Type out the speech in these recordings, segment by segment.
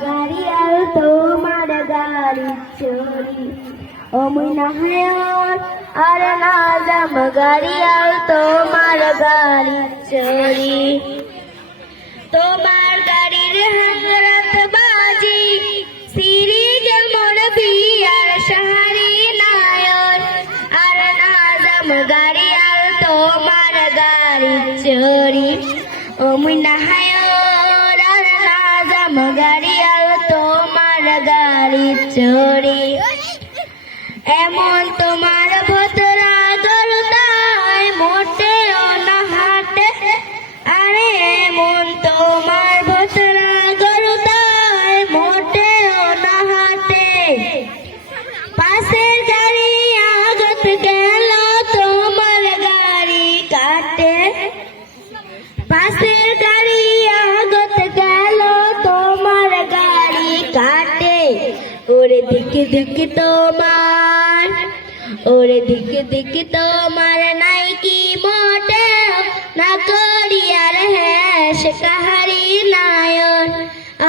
গাড়িয়াল তোমার গাড়ি চড়ি ও মুই নাহায়ন আর নাজাম গাড়িয়াল তোমার গাড়ি চড়ি তোমার গাড়ির হাঙ্গরাত বাজি সিরি যেমন বিয়ার শাড়ি নায়ন আর নাজাম গাড়িয়াল তোমার গাড়ি চড়ি ও মুই নাহায়ন আর নাজাম গাড়িয়াল তোমার গাড়ি চড়ি এমন তোমার ভতরা গরুতায় মোটেও না হাটে আরে এমন তোমার ভতরা গরুতায় মোটেও না হাটে পাশের গাড়ি আগত গেল তোমার গাড়ি কাটে পাশের গাড়ি আগত গেল তোমার গাড়ি কাটে ওরে দিকে দিকে তোমার ওরে দিকে দিকে তোমার নাই কি মোটে না করিয়ার হ্যাস কাহারি নায়ন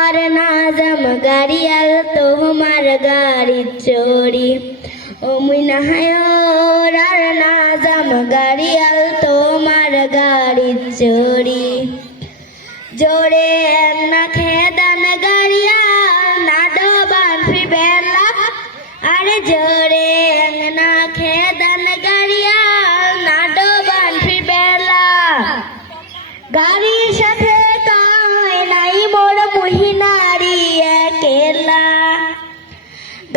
আর নাজাম গাড়িয়াল তোমার গাড়ি চড়ি ও মুই নাহায়ন আর নাজাম গাড়িয়াল তোমার গাড়ি চড়ি জোরে না খেদান গাড়িয়াল না ডোবান ফিরবেলা আরে জোরে না খেদান গাড়িয়াল না ডোবান ফিরবেলা গাড়ির সাথে কায় নাই মোর মহিনারি একেলা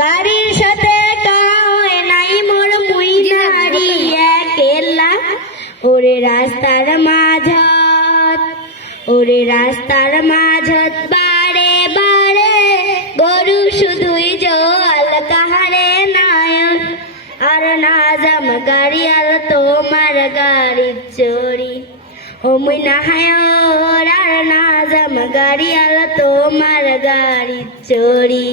গাড়ির সাথে কায় নাই মোর মহিনারি একেলা ওরে রাস্তার মাঝত ওরে রাস্তার মাঝত বারে বারে গরু শুধুই জল কাহারে নায়ন আর নাজাম গাড়িয়াল তোমার গাড়ি চড়ি ও মুই নাহায়ন আর নাজাম গাড়িয়াল তোমার গাড়ি চড়ি।